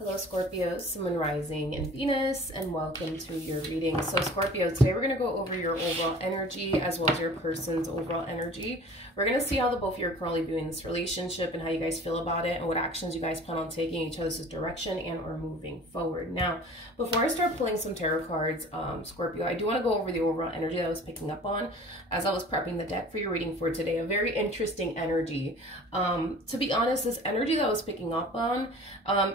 Hello Scorpio, Sun, Moon, Rising, and Venus, and welcome to your reading. So Scorpio, today we're going to go over your overall energy as well as your person's overall energy. We're going to see how the both of you are currently viewing this relationship and how you guys feel about it and what actions you guys plan on taking in each other's direction and or moving forward. Now, before I start pulling some tarot cards, Scorpio, I do want to go over the overall energy that I was picking up on as I was prepping the deck for your reading for today. A very interesting energy. To be honest, this energy that I was picking up on,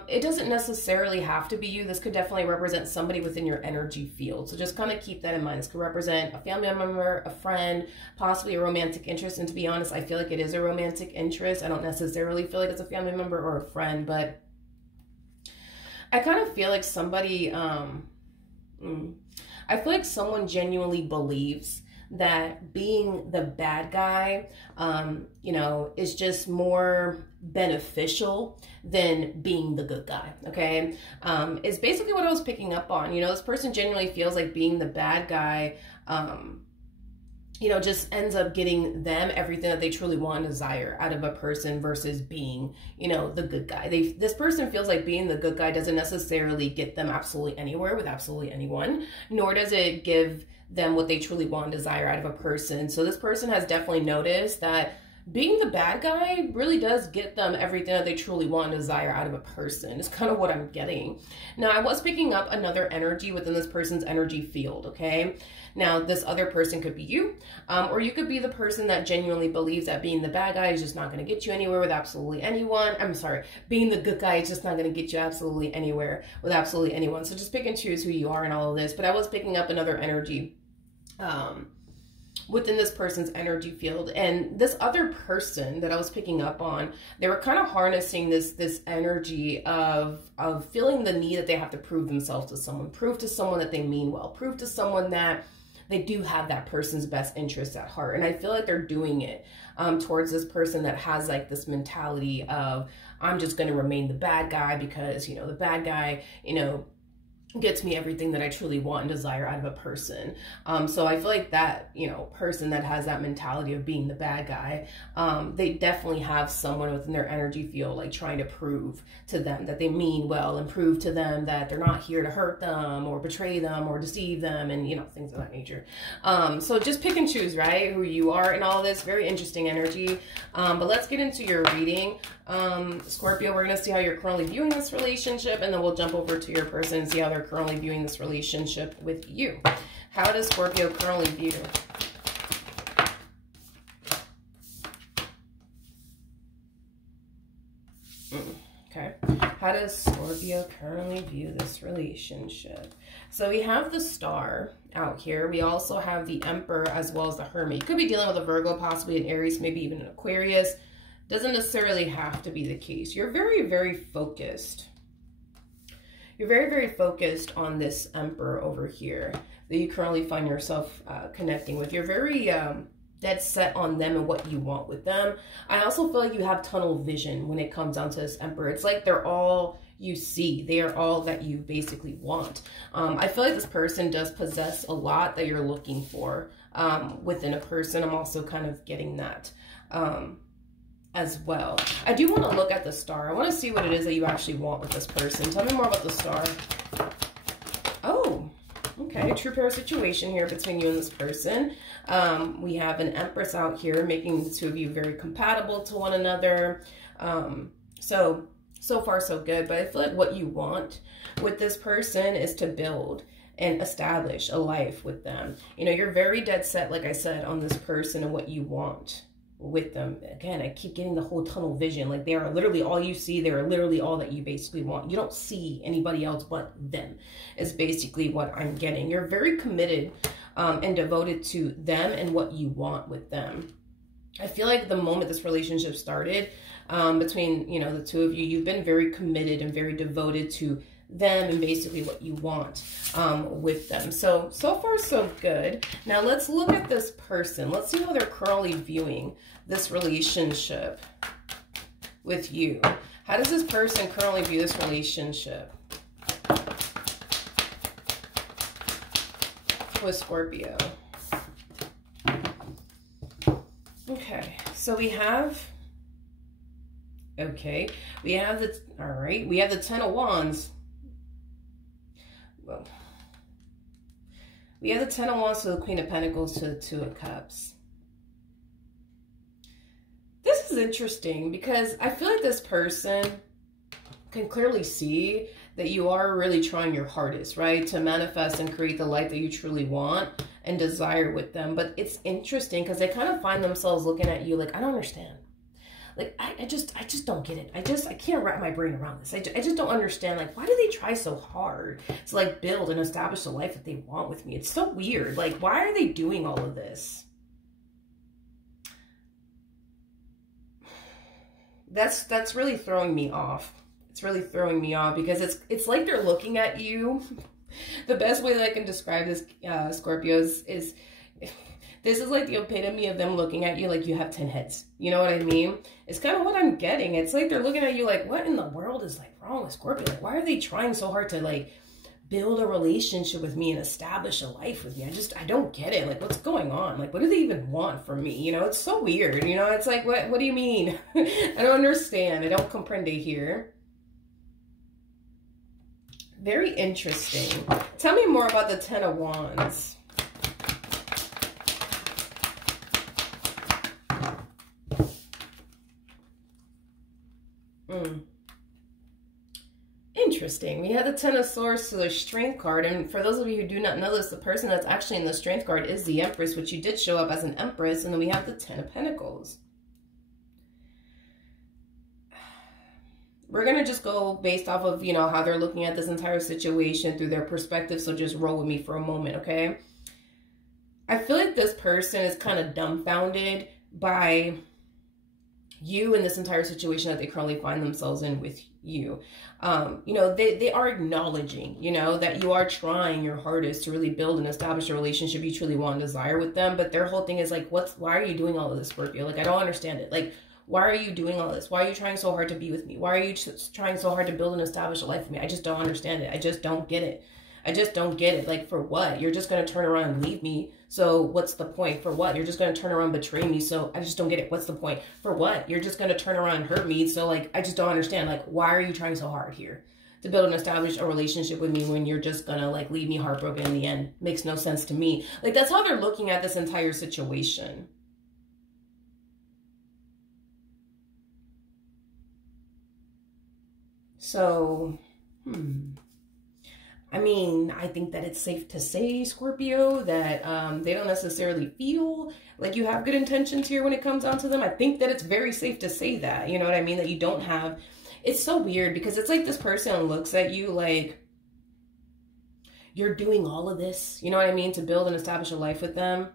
it doesn't necessarily have to be you. This could definitely represent somebody within your energy field. So just kind of keep that in mind. This could represent a family member, a friend, possibly a romantic interest. And to be honest, I feel like it is a romantic interest. I don't necessarily feel like it's a family member or a friend, but I kind of feel like somebody, I feel like someone genuinely believes that being the bad guy, you know, is just more beneficial than being the good guy, okay? Is basically what I was picking up on. You know, this person genuinely feels like being the bad guy, you know, just ends up getting them everything that they truly want and desire out of a person versus being, you know, the good guy. This person feels like being the good guy doesn't necessarily get them absolutely anywhere with absolutely anyone, nor does it give them what they truly want and desire out of a person. So this person has definitely noticed that being the bad guy really does get them everything that they truly want and desire out of a person. It's kind of what I'm getting. Now, I was picking up another energy within this person's energy field, okay? Now, this other person could be you, or you could be the person that genuinely believes that being the bad guy is just not going to get you anywhere with absolutely anyone. I'm sorry, being the good guy is just not going to get you absolutely anywhere with absolutely anyone. So just pick and choose who you are in all of this. But I was picking up another energy within this person's energy field, and this other person that I was picking up on, they were kind of harnessing this energy of feeling the need that they have to prove themselves to someone, prove to someone that they mean well, prove to someone that they do have that person's best interests at heart. And I feel like they're doing it towards this person that has like this mentality of, I'm just going to remain the bad guy because, you know, the bad guy, you know, gets me everything that I truly want and desire out of a person. So I feel like that, you know, person that has that mentality of being the bad guy, they definitely have someone within their energy field like trying to prove to them that they mean well and prove to them that they're not here to hurt them or betray them or deceive them and, you know, things of that nature. So just pick and choose, right, who you are in all this. Very interesting energy. But let's get into your reading. Scorpio, we're going to see how you're currently viewing this relationship, and then we'll jump over to your person and see how they're currently viewing this relationship with you. How does Scorpio currently view? Okay. How does Scorpio currently view this relationship? So we have the Star out here. We also have the Emperor as well as the Hermit. You could be dealing with a Virgo, possibly an Aries, maybe even an Aquarius. Doesn't necessarily have to be the case. You're very, very focused. You're very, very focused on this Emperor over here that you currently find yourself connecting with. You're very dead set on them and what you want with them. I also feel like you have tunnel vision when it comes down to this Emperor. It's like they're all you see. They are all that you basically want. I feel like this person does possess a lot that you're looking for within a person. I'm also kind of getting that as well. I do want to look at the Star. I want to see what it is that you actually want with this person. Tell me more about the Star. Oh, okay. True pair situation here between you and this person. We have an Empress out here making the two of you very compatible to one another. So far so good. But I feel like what you want with this person is to build and establish a life with them. You know, you're very dead set, like I said, on this person and what you want with them. Again, I keep getting the whole tunnel vision. Like they are literally all you see. They are literally all that you basically want. You don't see anybody else but them is basically what I'm getting. You're very committed and devoted to them and what you want with them. I feel like the moment this relationship started between, you know, the two of you, you've been very committed and very devoted to them and basically what you want with them. So far so good. Now let's look at this person. Let's see how they're currently viewing this relationship with you. How does this person currently view this relationship with Scorpio? Okay, so we have Okay. We have the, all right. We have the Ten of Wands. Well, we have the Ten of Wands to the Queen of Pentacles to the Two of Cups. This is interesting because I feel like this person can clearly see that you are really trying your hardest, right? To manifest and create the life that you truly want and desire with them. But it's interesting because they kind of find themselves looking at you like, I don't understand. Like, I just don't get it. I can't wrap my brain around this. I just don't understand. Like, why do they try so hard to like build and establish the life that they want with me? It's so weird. Like, why are they doing all of this? That's really throwing me off. It's really throwing me off because it's like they're looking at you. The best way that I can describe this, Scorpios, is this is like the epitome of them looking at you like you have 10 heads. You know what I mean? It's kind of what I'm getting. It's like they're looking at you like, what in the world is like wrong with Scorpio? Like, why are they trying so hard to like build a relationship with me and establish a life with me? I don't get it. Like, what's going on? Like, what do they even want from me? You know, it's so weird. You know, it's like, what do you mean? I don't understand. I don't comprende here. Very interesting. Tell me more about the Ten of Wands. Interesting. We have the Ten of Swords to the Strength card. And for those of you who do not know this, the person that's actually in the Strength card is the Empress, which you did show up as an Empress. And then we have the Ten of Pentacles. We're going to just go based off of, you know, how they're looking at this entire situation through their perspective. So just roll with me for a moment, okay? I feel like this person is kind of dumbfounded by you in this entire situation that they currently find themselves in with you. You know, they are acknowledging, you know, that you are trying your hardest to really build and establish a relationship you truly want and desire with them. But their whole thing is like, why are you doing all of this, Scorpio? Like, I don't understand it. Like, why are you doing all this? Why are you trying so hard to be with me? Why are you trying so hard to build and establish a life with me? I just don't understand it. I just don't get it. I just don't get it. Like, for what? You're just going to turn around and leave me. So what's the point? For what? You're just going to turn around and betray me. So I just don't get it. What's the point? For what? You're just going to turn around and hurt me. So like, I just don't understand. Like, why are you trying so hard here to build and establish a relationship with me when you're just going to like leave me heartbroken in the end? Makes no sense to me. Like, that's how they're looking at this entire situation. So, I mean, I think that it's safe to say, Scorpio, that they don't necessarily feel like you have good intentions here when it comes down to them. I think that it's very safe to say that, you know what I mean? That you don't have, it's so weird because it's like this person looks at you like you're doing all of this, you know what I mean? To build and establish a life with them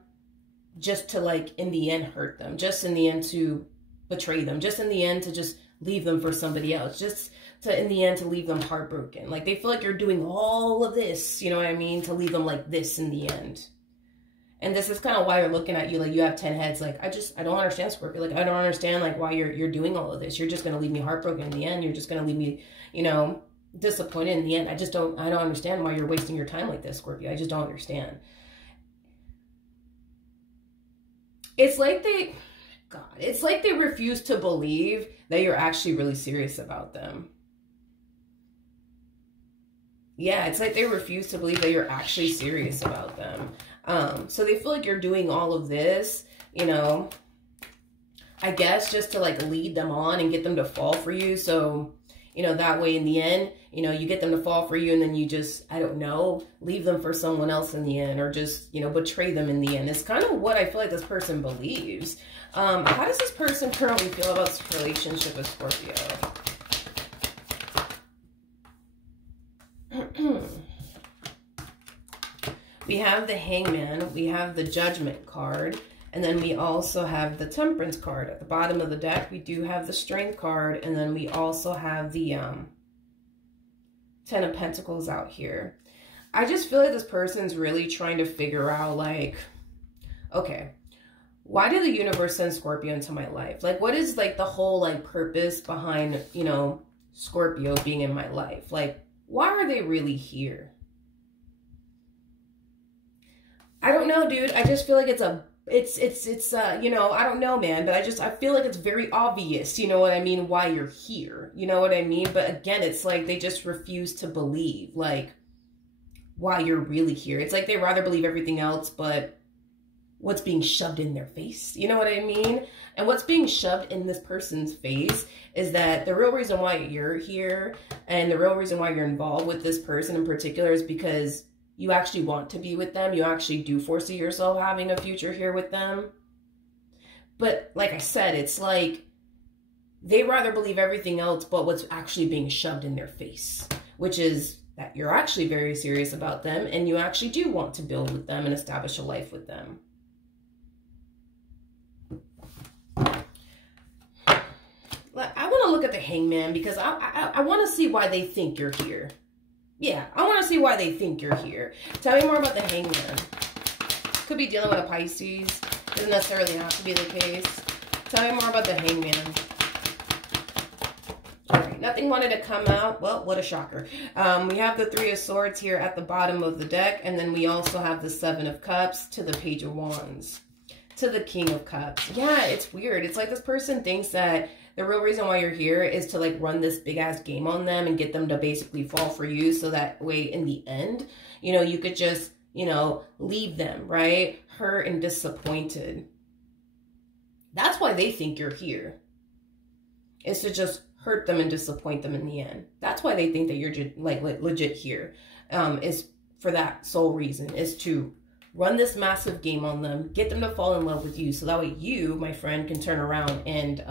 just to like, in the end, hurt them, just in the end to betray them, just in the end to just leave them for somebody else, just to, in the end, to leave them heartbroken. Like, they feel like you're doing all of this, you know what I mean? To leave them like this in the end. And this is kind of why you're looking at you like you have 10 heads. Like, I don't understand, Scorpio. Like, I don't understand, like, why you're doing all of this. You're just going to leave me heartbroken in the end. You're just going to leave me, you know, disappointed in the end. I don't understand why you're wasting your time like this, Scorpio. I just don't understand. It's like it's like they refuse to believe that you're actually really serious about them. Yeah, it's like they refuse to believe that you're actually serious about them. So they feel like you're doing all of this, you know, I guess just to like lead them on and get them to fall for you. So, you know, that way in the end, you know, you get them to fall for you and then you just, I don't know, leave them for someone else in the end or just, you know, betray them in the end. It's kind of what I feel like this person believes. How does this person currently feel about this relationship with Scorpio? We have the Hangman, we have the Judgment card, and then we also have the Temperance card. At the bottom of the deck, we do have the Strength card, and then we also have the Ten of Pentacles out here. I just feel like this person's really trying to figure out, like, okay, why did the universe send Scorpio into my life? Like, what is, like, the whole, like, purpose behind, you know, Scorpio being in my life? Like, why are they really here? I don't know, dude. I just feel like it's a you know, I don't know, man, but I feel like it's very obvious, you know what I mean, why you're here, you know what I mean? But again, it's like they just refuse to believe, like, why you're really here. It's like they rather believe everything else, but what's being shoved in their face, you know what I mean? And what's being shoved in this person's face is that the real reason why you're here and the real reason why you're involved with this person in particular is because you actually want to be with them. You actually do foresee yourself having a future here with them. But like I said, it's like they rather believe everything else but what's actually being shoved in their face, which is that you're actually very serious about them and you actually do want to build with them and establish a life with them. I want to look at the Hangman because I want to see why they think you're here. Yeah, I want to see why they think you're here. Tell me more about the Hangman. Could be dealing with a Pisces. Doesn't necessarily have to be the case. Tell me more about the Hangman. All right, nothing wanted to come out. Well, what a shocker. We have the Three of Swords here at the bottom of the deck. And then we also have the Seven of Cups to the Page of Wands. To the King of Cups. Yeah, it's weird. It's like this person thinks that the real reason why you're here is to like run this big ass game on them and get them to basically fall for you. So that way in the end, you know, you could just, you know, leave them, right? Hurt and disappointed. That's why they think you're here. Is to just hurt them and disappoint them in the end. That's why they think that you're just like legit here. Is for that sole reason, is to run this massive game on them, get them to fall in love with you. So that way you, my friend, can turn around and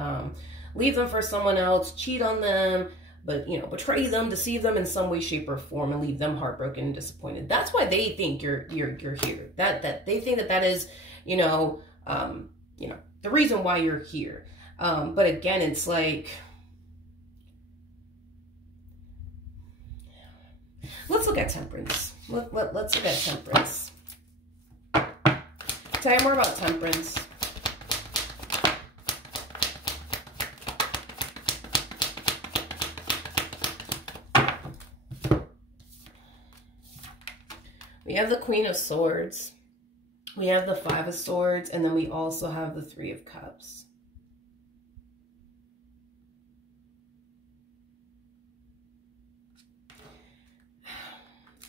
leave them for someone else, cheat on them, but, you know, betray them, deceive them in some way, shape, or form, and leave them heartbroken and disappointed. That's why they think you're here. That they think that is, you know, the reason why you're here. But again, it's like, let's look at Temperance. Let's look at Temperance. Tell me more about Temperance. We have the Queen of Swords. We have the Five of Swords. And then we also have the Three of Cups.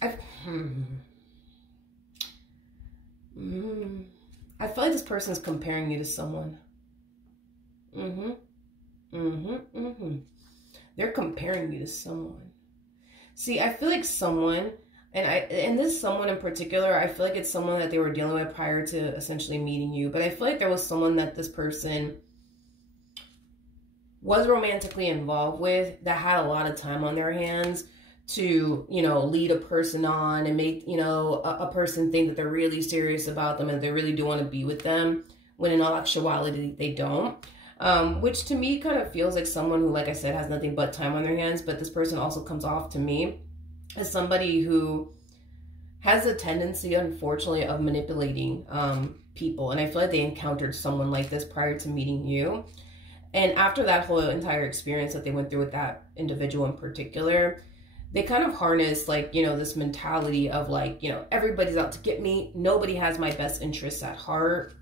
I feel like this person is comparing you to someone. They're comparing you to someone. See, I feel like someone, and this someone in particular, I feel like it's someone that they were dealing with prior to essentially meeting you. But I feel like there was someone that this person was romantically involved with that had a lot of time on their hands to, you know, lead a person on and make, you know, a person think that they're really serious about them and they really do want to be with them, when in all actuality they don't. Which to me kind of feels like someone who, like I said, has nothing but time on their hands. But this person also comes off to me as somebody who has a tendency, unfortunately, of manipulating people. And I feel like they encountered someone like this prior to meeting you. And after that whole entire experience that they went through with that individual in particular, they kind of harness, like, you know, this mentality of like, you know, everybody's out to get me. Nobody has my best interests at heart.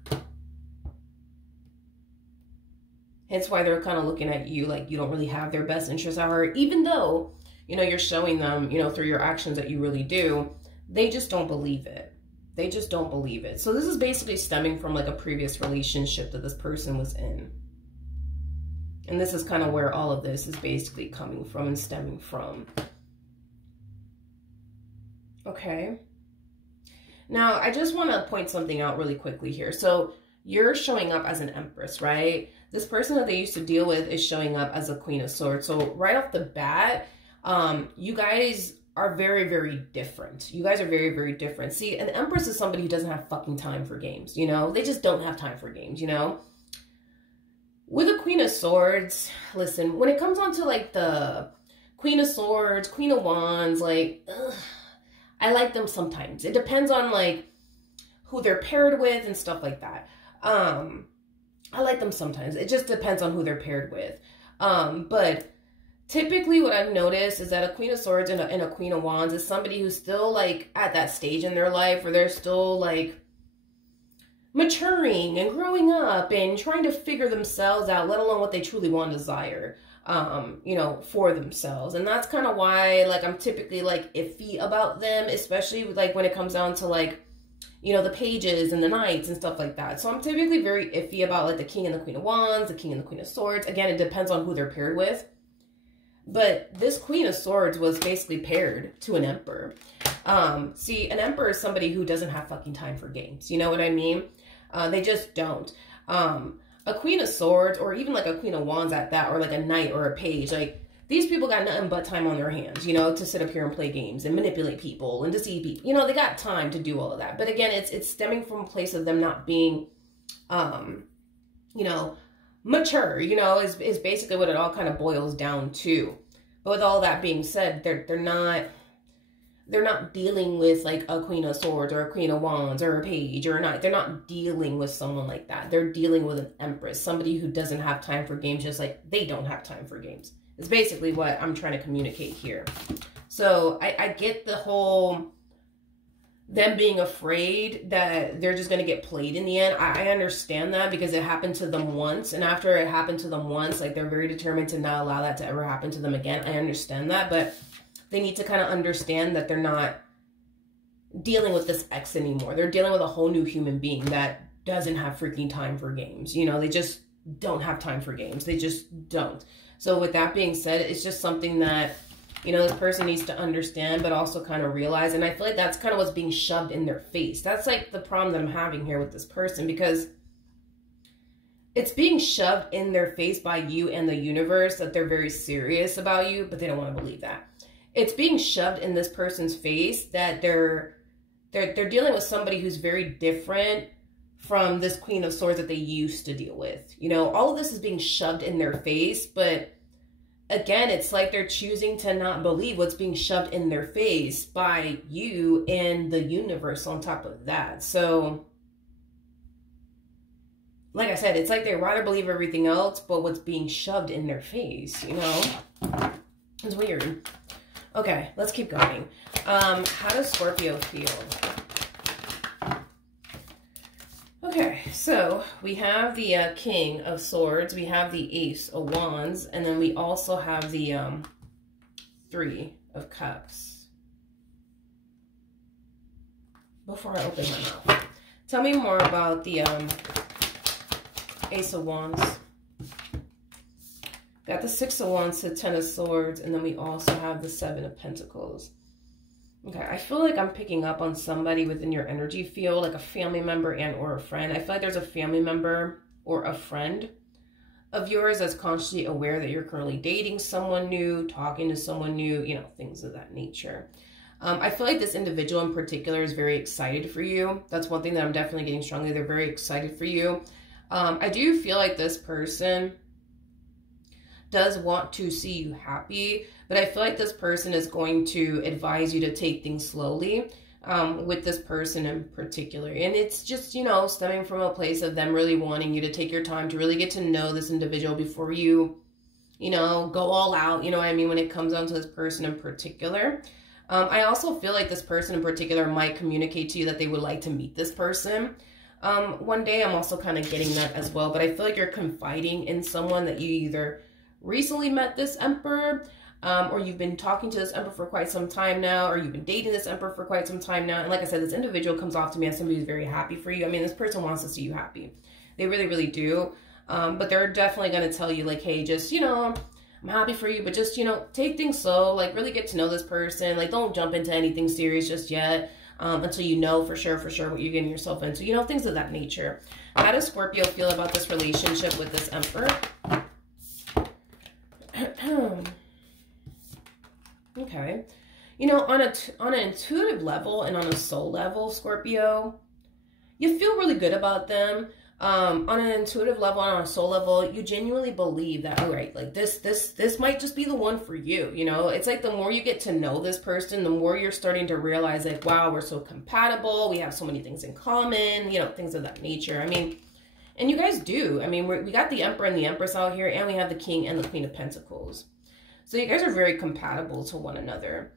Hence why they're kind of looking at you like you don't really have their best interests at heart. Even though, you know, you're showing them, you know, through your actions that you really do. They just don't believe it. They just don't believe it. So this is basically stemming from like a previous relationship that this person was in. And this is kind of where all of this is basically coming from and stemming from. Okay. Now, I just want to point something out really quickly here. So you're showing up as an Empress, right? This person that they used to deal with is showing up as a Queen of Swords. So right off the bat, you guys are very, very different. You guys are very, very different. See, an Empress is somebody who doesn't have fucking time for games, you know? They just don't have time for games, you know? With a Queen of Swords, listen, when it comes on to like the Queen of Swords, Queen of Wands, like, I like them sometimes. It depends on like who they're paired with and stuff like that. I like them sometimes. It just depends on who they're paired with. But typically what I've noticed is that a Queen of Swords and a Queen of Wands is somebody who's still like at that stage in their life where they're still like maturing and growing up and trying to figure themselves out, let alone what they truly want and desire, you know, for themselves. And that's kind of why, like, I'm typically, like, iffy about them, especially, like, when it comes down to, like, you know, the pages and the knights and stuff like that. So I'm typically very iffy about, like, the King and the Queen of Wands, the King and the Queen of Swords. Again, it depends on who they're paired with. But this Queen of Swords was basically paired to an Emperor. See, an Emperor is somebody who doesn't have fucking time for games. You know what I mean? They just don't. A Queen of Swords, or even like a Queen of Wands at that, or like a Knight or a Page, like, these people got nothing but time on their hands, you know, to sit up here and play games and manipulate people and deceive people. You know, they got time to do all of that. But again, it's stemming from a place of them not being, you know, mature, you know, is basically what it all kind of boils down to. But with all that being said, they're not dealing with like a Queen of Swords or a Queen of Wands or a Page or a Knight. They're not dealing with someone like that. They're dealing with an Empress, somebody who doesn't have time for games, just like they don't have time for games. It's basically what I'm trying to communicate here. So I get the whole them being afraid that they're just going to get played in the end. I understand that because it happened to them once. And after it happened to them once, like, they're very determined to not allow that to ever happen to them again. I understand that, but they need to kind of understand that they're not dealing with this ex anymore. They're dealing with a whole new human being that doesn't have freaking time for games. You know, they just don't have time for games. They just don't. So with that being said, it's just something that, you know, this person needs to understand, but also kind of realize. And I feel like that's kind of what's being shoved in their face. That's like the problem that I'm having here with this person, because it's being shoved in their face by you and the universe that they're very serious about you, but they don't want to believe that. It's being shoved in this person's face that they're dealing with somebody who's very different from this Queen of Swords that they used to deal with. You know, all of this is being shoved in their face, but again, it's like they're choosing to not believe what's being shoved in their face by you and the universe on top of that. So, like I said, it's like they rather believe everything else, but what's being shoved in their face, you know? It's weird. Okay, let's keep going. How does Scorpio feel? Okay, so we have the King of Swords, we have the Ace of Wands, and then we also have the Three of Cups. Before I open my mouth, tell me more about the Ace of Wands. Got the Six of Wands to Ten of Swords, and then we also have the Seven of Pentacles. Okay, I feel like I'm picking up on somebody within your energy field, like a family member and or a friend. I feel like there's a family member or a friend of yours that's consciously aware that you're currently dating someone new, talking to someone new, you know, things of that nature. I feel like this individual in particular is very excited for you. That's one thing that I'm definitely getting strongly. They're very excited for you. I do feel like this person does want to see you happy, but I feel like this person is going to advise you to take things slowly with this person in particular. And it's just, you know, stemming from a place of them really wanting you to take your time to really get to know this individual before you, you know, go all out, you know what I mean, when it comes down to this person in particular. I also feel like this person in particular might communicate to you that they would like to meet this person one day. I'm also kind of getting that as well, but I feel like you're confiding in someone that you either recently met this Emperor, or you've been talking to this Emperor for quite some time now, or you've been dating this Emperor for quite some time now. And like I said, this individual comes off to me as somebody who's very happy for you. I mean, this person wants to see you happy. They really, really do. But they're definitely going to tell you, like, hey, just, you know, I'm happy for you, but just, you know, take things slow. Like, really get to know this person. Like, don't jump into anything serious just yet until you know for sure what you're getting yourself into. You know, things of that nature. How does Scorpio feel about this relationship with this Emperor? Okay, you know, on an intuitive level and on a soul level, Scorpio, you feel really good about them. On an intuitive level and on a soul level, you genuinely believe that, all right, like this might just be the one for you. You know, it's like the more you get to know this person, the more you're starting to realize, like, wow, we're so compatible. We have so many things in common, you know, things of that nature. I mean, and you guys do. I mean, we got the Emperor and the Empress out here, and we have the King and the Queen of Pentacles. So you guys are very compatible to one another.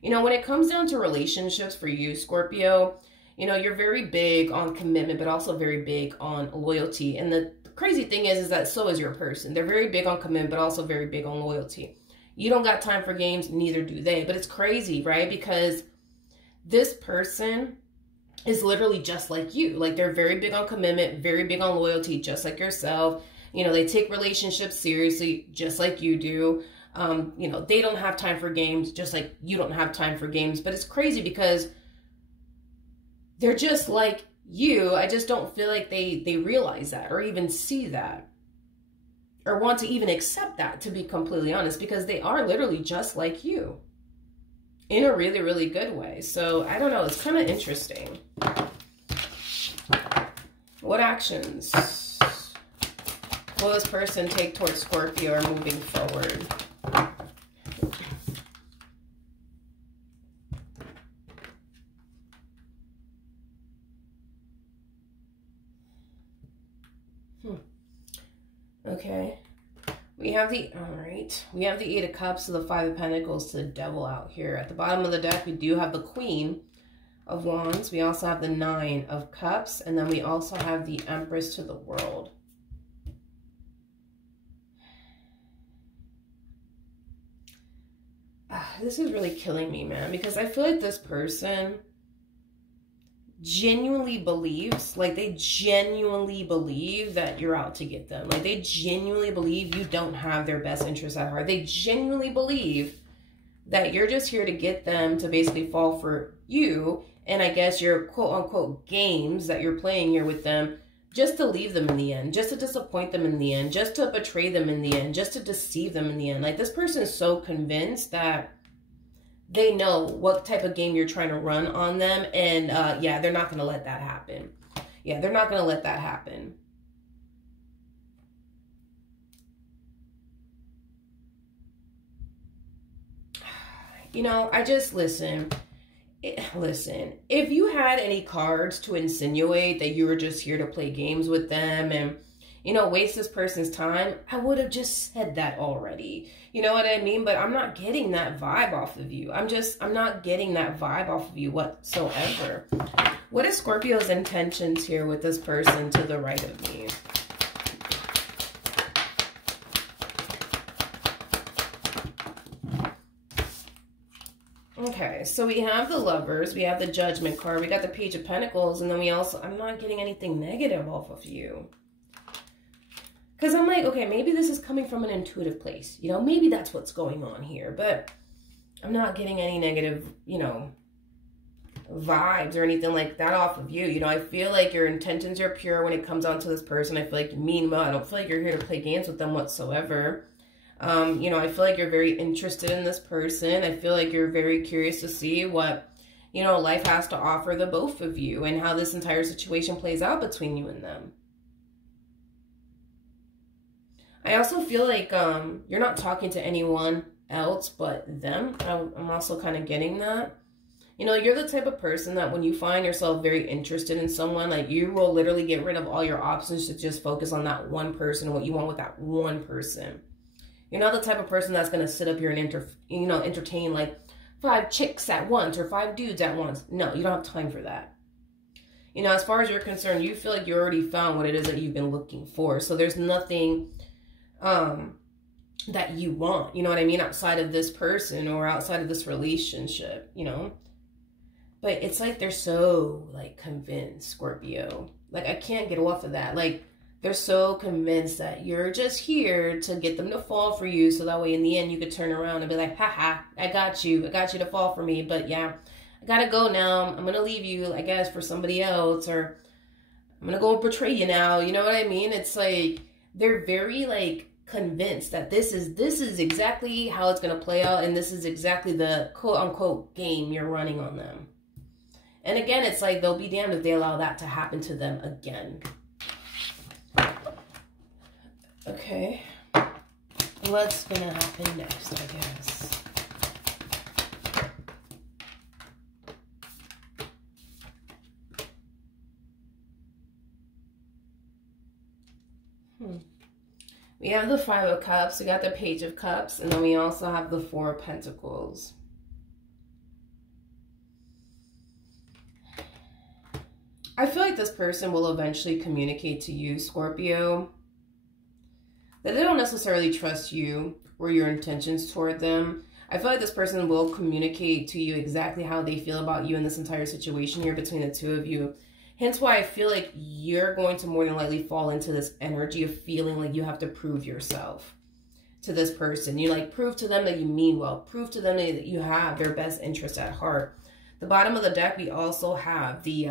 You know, when it comes down to relationships for you, Scorpio, You know, you're very big on commitment, but also very big on loyalty. And the crazy thing is that so is your person. They're very big on commitment, but also very big on loyalty. You don't got time for games, neither do they. But it's crazy, right? Because this person is literally just like you. Like, they're very big on commitment, very big on loyalty, just like yourself. You know, they take relationships seriously, just like you do. You know, they don't have time for games, just like you don't have time for games. But it's crazy because they're just like you. I just don't feel like they realize that or even see that or want to even accept that, to be completely honest, because they are literally just like you in a really, really good way. So I don't know. It's kind of interesting. What actions will this person take towards Scorpio or moving forward? Okay. We have the, all right. We have the Eight of Cups to the Five of Pentacles to the Devil out here. At the bottom of the deck, we do have the Queen of Wands. We also have the Nine of Cups. And then we also have the Empress to the World. This is really killing me, man, because I feel like this person genuinely believes, like they genuinely believe that you're out to get them. Like they genuinely believe you don't have their best interests at heart. They genuinely believe that you're just here to get them to basically fall for you. And I guess your quote unquote games that you're playing here with them, just to leave them in the end, just to disappoint them in the end, just to betray them in the end, just to deceive them in the end. Like this person is so convinced that they know what type of game you're trying to run on them. And yeah, they're not going to let that happen. Yeah, they're not going to let that happen. You know, I just, listen, if you had any cards to insinuate that you were just here to play games with them and, you know, waste this person's time, I would have just said that already. You know what I mean? But I'm not getting that vibe off of you. I'm not getting that vibe off of you whatsoever. What is Scorpio's intentions here with this person to the right of me? Okay, so we have the Lovers, we have the Judgment card, we got the Page of Pentacles, and then we also, I'm not getting anything negative off of you. Because I'm like, okay, maybe this is coming from an intuitive place. You know, maybe that's what's going on here. But I'm not getting any negative, you know, vibes or anything like that off of you. You know, I feel like your intentions are pure when it comes on to this person. I feel like you mean well. I don't feel like you're here to play games with them whatsoever. You know, I feel like you're very interested in this person. I feel like you're very curious to see what, you know, life has to offer the both of you and how this entire situation plays out between you and them. I also feel like you're not talking to anyone else but them. I'm also kind of getting that. You know, you're the type of person that when you find yourself very interested in someone, like you will literally get rid of all your options to just focus on that one person and what you want with that one person. You're not the type of person that's going to sit up here and entertain like 5 chicks at once or 5 dudes at once. No, you don't have time for that. You know, as far as you're concerned, you feel like you already found what it is that you've been looking for. So there's nothing that you want, you know what I mean, outside of this person or outside of this relationship, you know. But it's like they're so like convinced, Scorpio. Like I can't get off of that. Like they're so convinced that you're just here to get them to fall for you, so that way in the end you could turn around and be like, haha, I got you to fall for me, but yeah, I gotta go now. I'm gonna leave you, I guess, for somebody else, or I'm gonna go betray you now. You know what I mean? It's like they're very like convinced that this is exactly how it's going to play out, and this is exactly the quote-unquote game you're running on them. And again, it's like they'll be damned if they allow that to happen to them again. Okay, what's going to happen next, I guess? We have the Five of Cups, we got the Page of Cups, and then we also have the Four of Pentacles. I feel like this person will eventually communicate to you, Scorpio, that they don't necessarily trust you or your intentions toward them. I feel like this person will communicate to you exactly how they feel about you in this entire situation here between the two of you. Hence why I feel like you're going to more than likely fall into this energy of feeling like you have to prove yourself to this person. You like prove to them that you mean well. Prove to them that you have their best interests at heart. The bottom of the deck, we also have the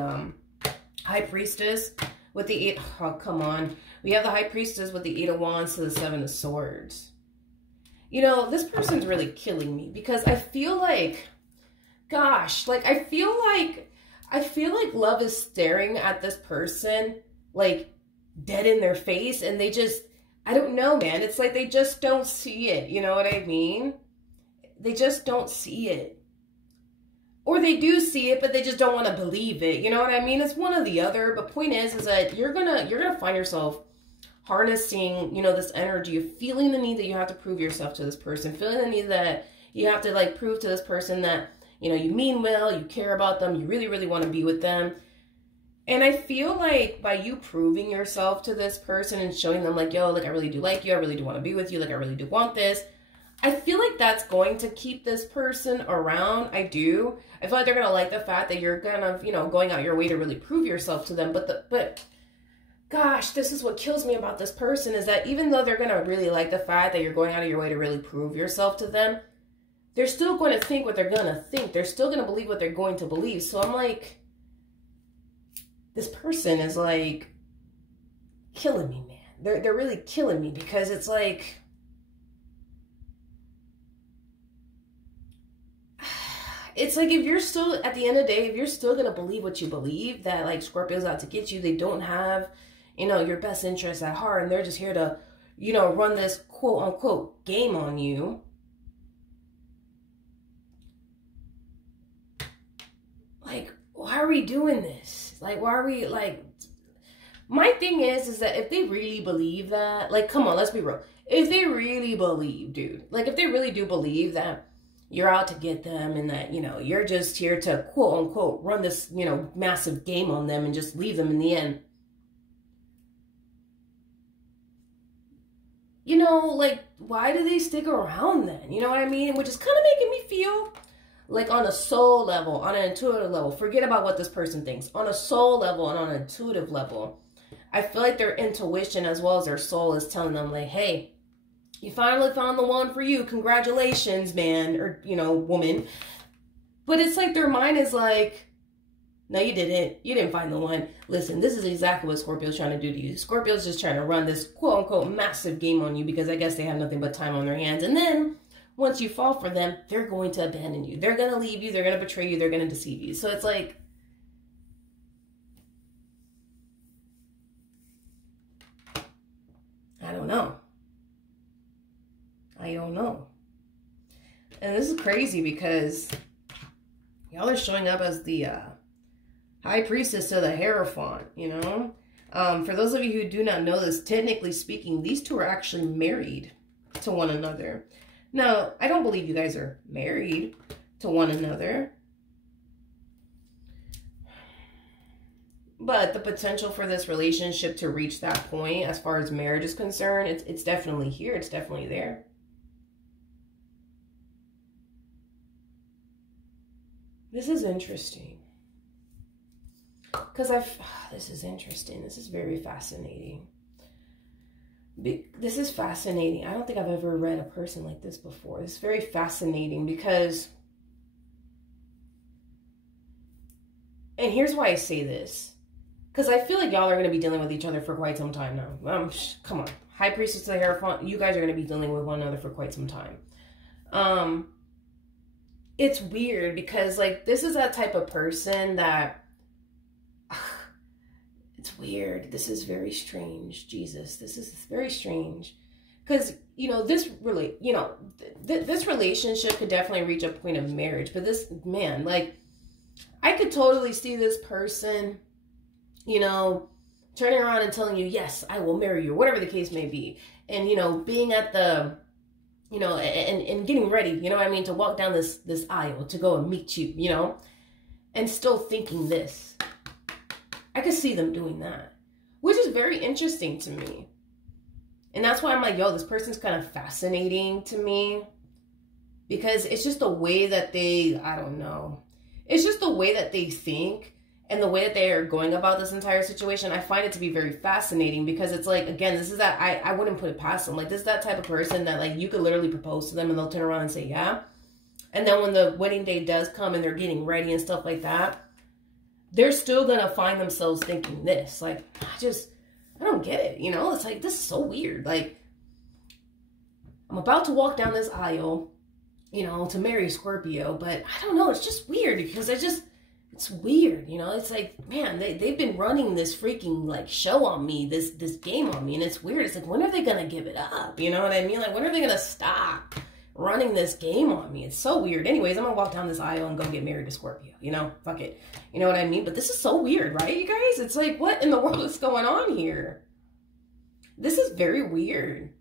High Priestess with the 8. Oh, come on. We have the High Priestess with the 8 of Wands to the 7 of Swords. You know, this person's really killing me because I feel like, gosh, like I feel like love is staring at this person like dead in their face, and they just, I don't know, man. It's like they just don't see it. You know what I mean? They just don't see it. Or they do see it, but they just don't want to believe it. You know what I mean? It's one or the other. But point is that you're gonna find yourself harnessing, you know, this energy of feeling the need that you have to prove yourself to this person, feeling the need that you have to like prove to this person that, you know, you mean well, you care about them, you really, really want to be with them. And I feel like by you proving yourself to this person and showing them like, yo, like I really do like you, I really do want to be with you, like I really do want this, I feel like that's going to keep this person around. I do. I feel like they're going to like the fact that you're kind of, you know, going out your way to really prove yourself to them. But gosh, this is what kills me about this person is that even though they're going to really like the fact that you're going out of your way to really prove yourself to them, they're still going to think what they're going to think. They're still going to believe what they're going to believe. So I'm like, this person is like killing me, man. They're really killing me because it's like, it's like if you're still, at the end of the day, if you're still going to believe what you believe, that like Scorpio's out to get you, they don't have, you know, your best interests at heart, and they're just here to, you know, run this quote unquote game on you. Like, why are we doing this? Like, why are we like, my thing is that if they really believe that, like, come on, let's be real. If they really believe, dude, like if they really do believe that you're out to get them and that, you know, you're just here to quote unquote run this, you know, massive game on them and just leave them in the end. You know, like, why do they stick around then? You know what I mean? Which is kind of making me feel like on a soul level, on an intuitive level, forget about what this person thinks. On a soul level and on an intuitive level, I feel like their intuition as well as their soul is telling them like, hey, you finally found the one for you. Congratulations, man, or, you know, woman. But it's like their mind is like, no, you didn't. You didn't find the one. Listen, this is exactly what Scorpio's trying to do to you. Scorpio's just trying to run this quote unquote massive game on you because I guess they have nothing but time on their hands. And then once you fall for them, they're going to abandon you. They're going to leave you. They're going to betray you. They're going to deceive you. So it's like, I don't know. I don't know. And this is crazy because y'all are showing up as the High Priestess to the Hierophant, you know? For those of you who do not know this, technically speaking, these two are actually married to one another. Now, I don't believe you guys are married to one another. But the potential for this relationship to reach that point as far as marriage is concerned, it's definitely here. It's definitely there. This is interesting. Because this is interesting. This is very fascinating. This is fascinating. I don't think I've ever read a person like this before. It's very fascinating because, and here's why I say this. Because I feel like y'all are going to be dealing with each other for quite some time now. Come on. High Priestess to the Hierophant, you guys are going to be dealing with one another for quite some time. It's weird because, like, this is that type of person that, it's weird. This is very strange. Jesus, this is very strange. Because, you know, this relationship could definitely reach a point of marriage. But this, man, like, I could totally see this person, you know, turning around and telling you, yes, I will marry you, or whatever the case may be. And, you know, being at the, you know, and getting ready, you know what I mean, to walk down this aisle to go and meet you, you know, and still thinking this. I could see them doing that, which is very interesting to me. And that's why I'm like, yo, this person's kind of fascinating to me, because it's just the way that they, I don't know. It's just the way that they think and the way that they are going about this entire situation. I find it to be very fascinating, because it's like, again, this is that, I wouldn't put it past them. Like, this is that type of person that, like, you could literally propose to them and they'll turn around and say, yeah. And then when the wedding day does come and they're getting ready and stuff like that, they're still going to find themselves thinking this. Like, I don't get it. You know, it's like, this is so weird. Like, I'm about to walk down this aisle, you know, to marry Scorpio, but I don't know. It's just weird, because it's weird. You know, it's like, man, they've been running this freaking like show on me, this game on me. And it's weird. It's like, when are they going to give it up? You know what I mean? Like, when are they going to stop running this game on me? It's so weird. Anyways, I'm going to walk down this aisle and go get married to Scorpio, you know, fuck it. You know what I mean? But this is so weird, right, you guys? It's like, what in the world is going on here? This is very weird.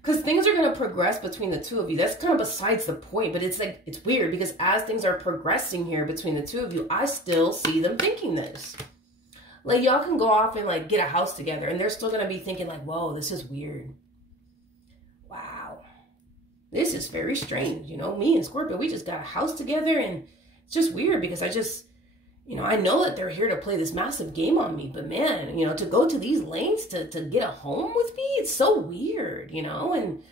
Because things are going to progress between the two of you. That's kind of besides the point. But it's like, it's weird, because as things are progressing here between the two of you, I still see them thinking this. Like, y'all can go off and like get a house together, and they're still going to be thinking like, whoa, this is weird. Wow. This is very strange. You know, me and Scorpio, we just got a house together, and it's just weird, because you know, I know that they're here to play this massive game on me, but man, you know, to go to these lengths to get a home with me, it's so weird, you know, and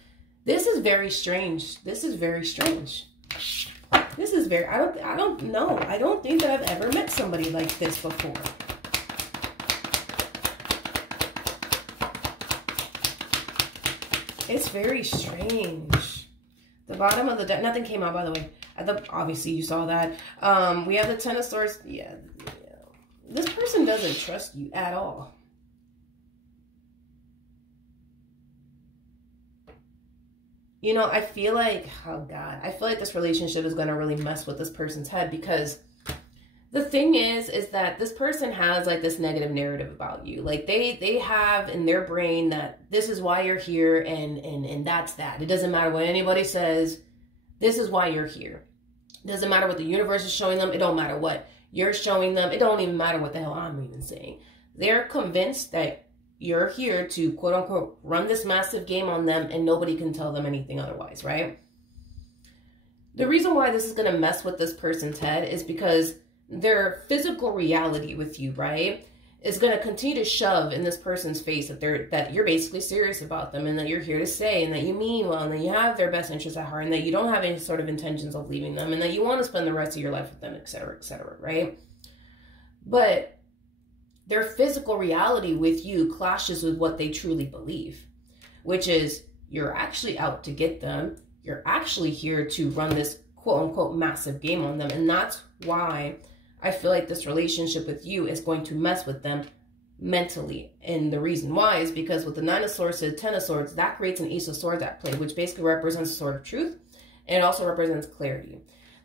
this is very strange. This is very strange. This is very, I don't know. I don't think that I've ever met somebody like this before. It's very strange. The bottom of the deck, nothing came out, by the way. Obviously, you saw that. We have the Ten of Swords. Yeah. This person doesn't trust you at all. You know, I feel like, oh God, I feel like this relationship is going to really mess with this person's head, because the thing is that this person has like this negative narrative about you. Like they have in their brain that this is why you're here, and that's that. It doesn't matter what anybody says. This is why you're here. Doesn't matter what the universe is showing them. It don't matter what you're showing them. It don't even matter what the hell I'm even saying. They're convinced that you're here to, quote unquote, run this massive game on them, and nobody can tell them anything otherwise, right? The reason why this is going to mess with this person's head is because their physical reality with you, right, is going to continue to shove in this person's face that you're basically serious about them, and that you're here to stay, and that you mean well, and that you have their best interests at heart, and that you don't have any sort of intentions of leaving them, and that you want to spend the rest of your life with them, etc., right? But their physical reality with you clashes with what they truly believe, which is you're actually out to get them. You're actually here to run this quote-unquote massive game on them, and that's why I feel like this relationship with you is going to mess with them mentally. And the reason why is because with the Nine of Swords to the Ten of Swords, that creates an Ace of Swords at play, which basically represents a sword of truth. And it also represents clarity.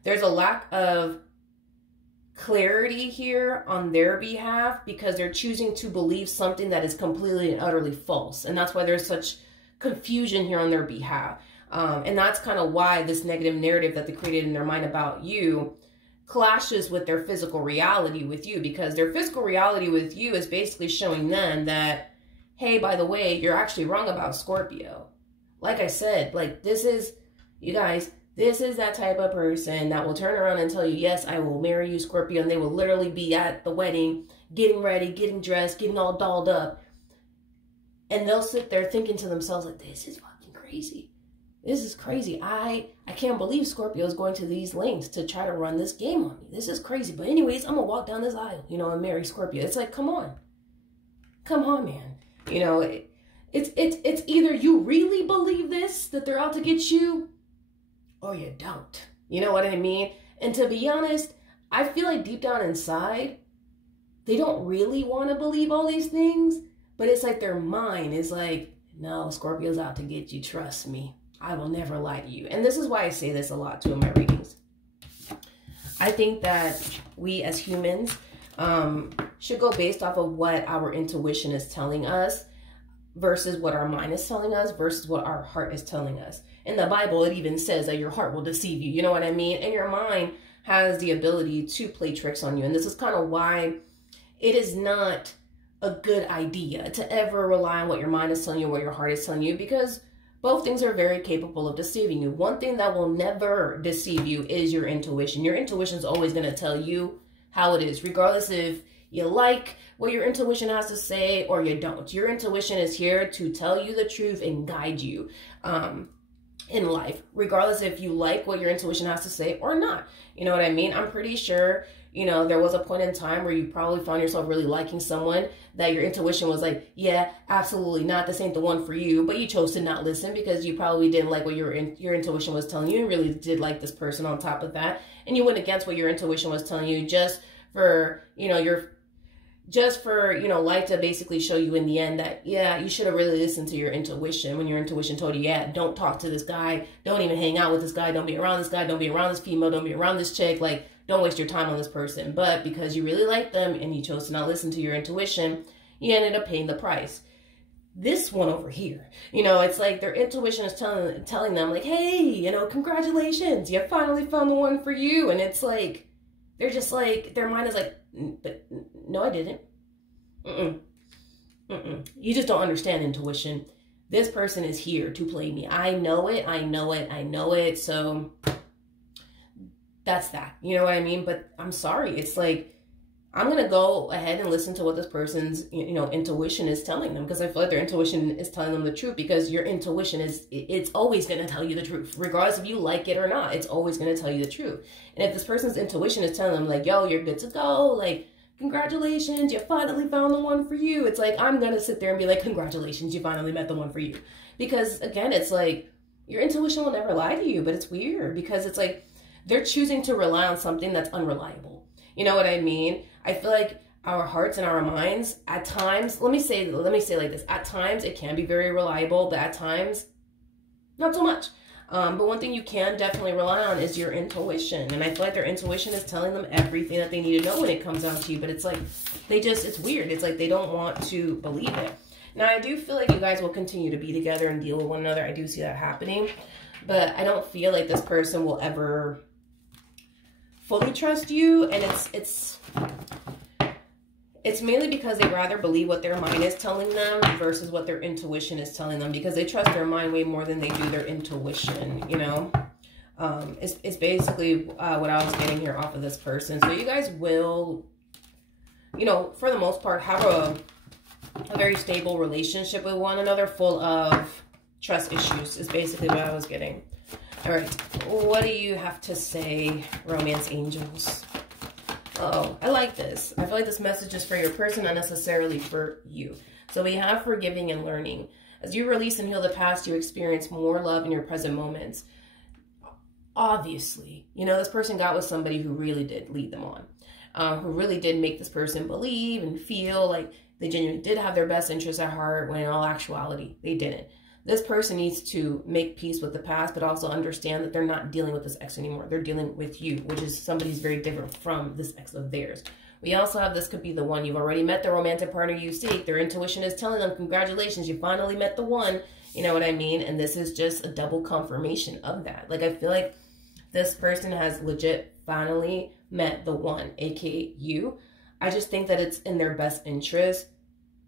There's a lack of clarity here on their behalf, because they're choosing to believe something that is completely and utterly false. And that's why there's such confusion here on their behalf. And that's kind of why this negative narrative that they created in their mind about you clashes with their physical reality with you, because their physical reality with you is basically showing them that, hey, by the way, you're actually wrong about Scorpio. Like I said, like, this is, you guys, this is that type of person that will turn around and tell you, yes, I will marry you, Scorpio, and they will literally be at the wedding, getting ready, getting dressed, getting all dolled up, and they'll sit there thinking to themselves, like, this is fucking crazy. This is crazy. I can't believe Scorpio is going to these lengths to try to run this game on me. This is crazy. But anyways, I'm going to walk down this aisle, you know, and marry Scorpio. It's like, come on. Come on, man. You know, it's either you really believe this, that they're out to get you, or you don't. You know what I mean? And to be honest, I feel like deep down inside, they don't really want to believe all these things. But it's like their mind is like, no, Scorpio's out to get you. Trust me. I will never lie to you. And this is why I say this a lot too in my readings. I think that we as humans should go based off of what our intuition is telling us versus what our mind is telling us versus what our heart is telling us. In the Bible, it even says that your heart will deceive you. You know what I mean? And your mind has the ability to play tricks on you. And this is kind of why it is not a good idea to ever rely on what your mind is telling you, what your heart is telling you, because both things are very capable of deceiving you. One thing that will never deceive you is your intuition. Your intuition is always going to tell you how it is, regardless if you like what your intuition has to say or you don't. Your intuition is here to tell you the truth and guide you in life, regardless if you like what your intuition has to say or not. You know what I mean? I'm pretty sure, you know, there was a point in time where you probably found yourself really liking someone that your intuition was like, yeah, absolutely not, this ain't the one for you. But you chose to not listen because you probably didn't like what your intuition was telling you and really did like this person on top of that. And you went against what your intuition was telling you just for, you know, life to basically show you in the end that, yeah, you should have really listened to your intuition when your intuition told you, yeah, don't talk to this guy, don't even hang out with this guy, don't be around this guy, don't be around this female, don't be around this chick, like, don't waste your time on this person. But because you really like them and you chose to not listen to your intuition, you ended up paying the price. This one over here, you know, it's like their intuition is telling them like, hey, you know, congratulations, you finally found the one for you. And it's like, they're just like, their mind is like, but no, I didn't. You just don't understand intuition. This person is here to play me. I know it. I know it. I know it. So that's that. You know what I mean? But I'm sorry. It's like, I'm going to go ahead and listen to what this person's, you know, intuition is telling them, because I feel like their intuition is telling them the truth, because your intuition it's always going to tell you the truth, regardless if you like it or not. It's always going to tell you the truth. And if this person's intuition is telling them like, yo, you're good to go, like, congratulations, you finally found the one for you. It's like, I'm going to sit there and be like, congratulations, you finally met the one for you. Because again, it's like, your intuition will never lie to you, but it's weird because it's like, they're choosing to rely on something that's unreliable. You know what I mean? I feel like our hearts and our minds at times, let me say like this, at times it can be very reliable, but at times not so much. But one thing you can definitely rely on is your intuition. And I feel like their intuition is telling them everything that they need to know when it comes down to you. But it's like, it's weird. It's like they don't want to believe it. Now, I do feel like you guys will continue to be together and deal with one another. I do see that happening. But I don't feel like this person will ever fully trust you. And it's mainly because they rather believe what their mind is telling them versus what their intuition is telling them, because they trust their mind way more than they do their intuition, you know. It's basically what I was getting here off of this person. So you guys will, you know, for the most part, have a very stable relationship with one another, full of trust issues is basically what I was getting. All right, what do you have to say, romance angels? Oh, I like this. I feel like this message is for your person, not necessarily for you. So we have forgiving and learning. As you release and heal the past, you experience more love in your present moments. Obviously, you know, this person got with somebody who really did lead them on, who really did make this person believe and feel like they genuinely did have their best interests at heart, when in all actuality, they didn't. This person needs to make peace with the past, but also understand that they're not dealing with this ex anymore. They're dealing with you, which is somebody who's very different from this ex of theirs. We also have, this could be the one. You've already met the romantic partner you seek. Their intuition is telling them, congratulations, you finally met the one. You know what I mean? And this is just a double confirmation of that. Like, I feel like this person has legit finally met the one, aka you. I just think that it's in their best interest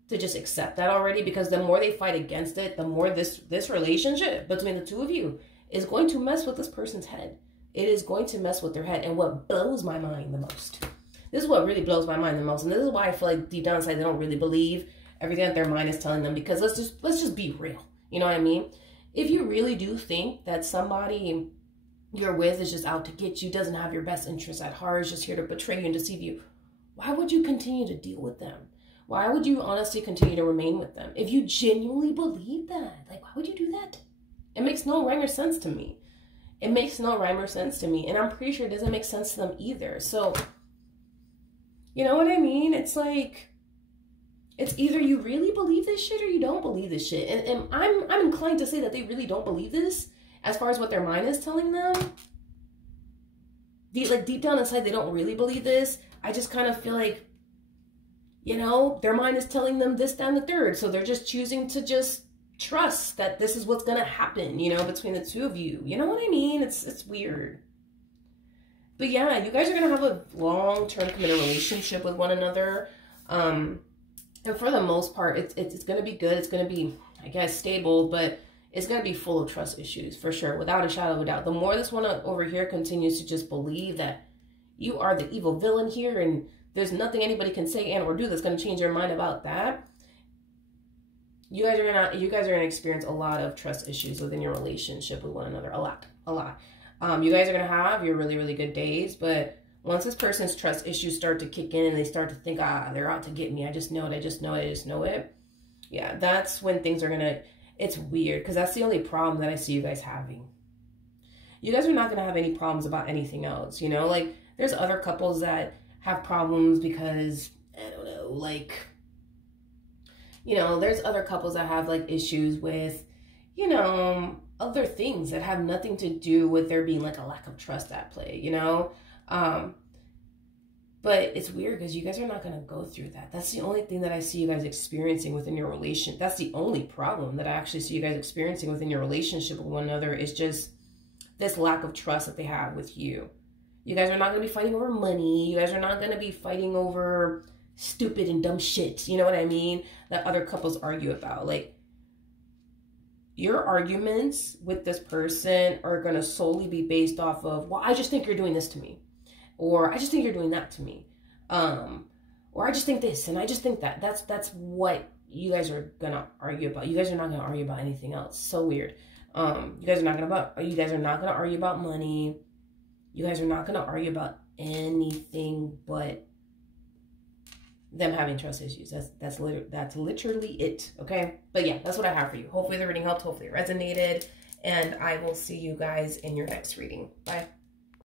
to just accept that already, because the more they fight against it, the more this relationship between the two of you is going to mess with this person's head. It is going to mess with their head. And what blows my mind the most, this is what really blows my mind the most, and this is why I feel like deep down inside they don't really believe everything that their mind is telling them, because let's just be real. You know what I mean? If you really do think that somebody you're with is just out to get you, doesn't have your best interests at heart, is just here to betray you and deceive you, why would you continue to deal with them? Why would you honestly continue to remain with them? If you genuinely believe that, like, why would you do that? It makes no rhyme or sense to me. It makes no rhyme or sense to me. And I'm pretty sure it doesn't make sense to them either. So, you know what I mean? It's like, it's either you really believe this shit or you don't believe this shit. And I'm inclined to say that they really don't believe this, as far as what their mind is telling them. Like, deep down inside, they don't really believe this. I just kind of feel like, you know, their mind is telling them this, that, and the third. So they're just choosing to just trust that this is what's going to happen, you know, between the two of you. You know what I mean? It's weird. But yeah, you guys are going to have a long-term committed relationship with one another. And for the most part, it's going to be good. It's going to be, I guess, stable, but it's going to be full of trust issues for sure, without a shadow of a doubt. The more this one over here continues to just believe that you are the evil villain here and there's nothing anybody can say and or do that's going to change your mind about that, you guys are gonna experience a lot of trust issues within your relationship with one another. A lot. You guys are gonna have your really, really good days, but once this person's trust issues start to kick in and they start to think, they're out to get me, I just know it. Yeah, that's when things are gonna, it's weird, because that's the only problem that I see you guys having. You guys are not gonna have any problems about anything else, you know? Like, there's other couples that have problems because, I don't know, like, you know, there's other couples that have like issues with, you know, other things that have nothing to do with there being like a lack of trust at play, you know? But it's weird because you guys are not going to go through that. That's the only thing that I see you guys experiencing within your relation. That's the only problem that I actually see you guys experiencing within your relationship with one another, is just this lack of trust that they have with you. You guys are not going to be fighting over money. You guys are not going to be fighting over stupid and dumb shit, you know what I mean, that other couples argue about. Like, your arguments with this person are going to solely be based off of, well, I just think you're doing this to me, or I just think you're doing that to me, or I just think this and I just think that. That's what you guys are going to argue about. You guys are not going to argue about anything else. So weird. You guys are not going to argue about money. You guys are not going to argue about anything but them having trust issues. That's literally it. Okay, but yeah, that's what I have for you. Hopefully the reading helped. Hopefully it resonated, and I will see you guys in your next reading. Bye.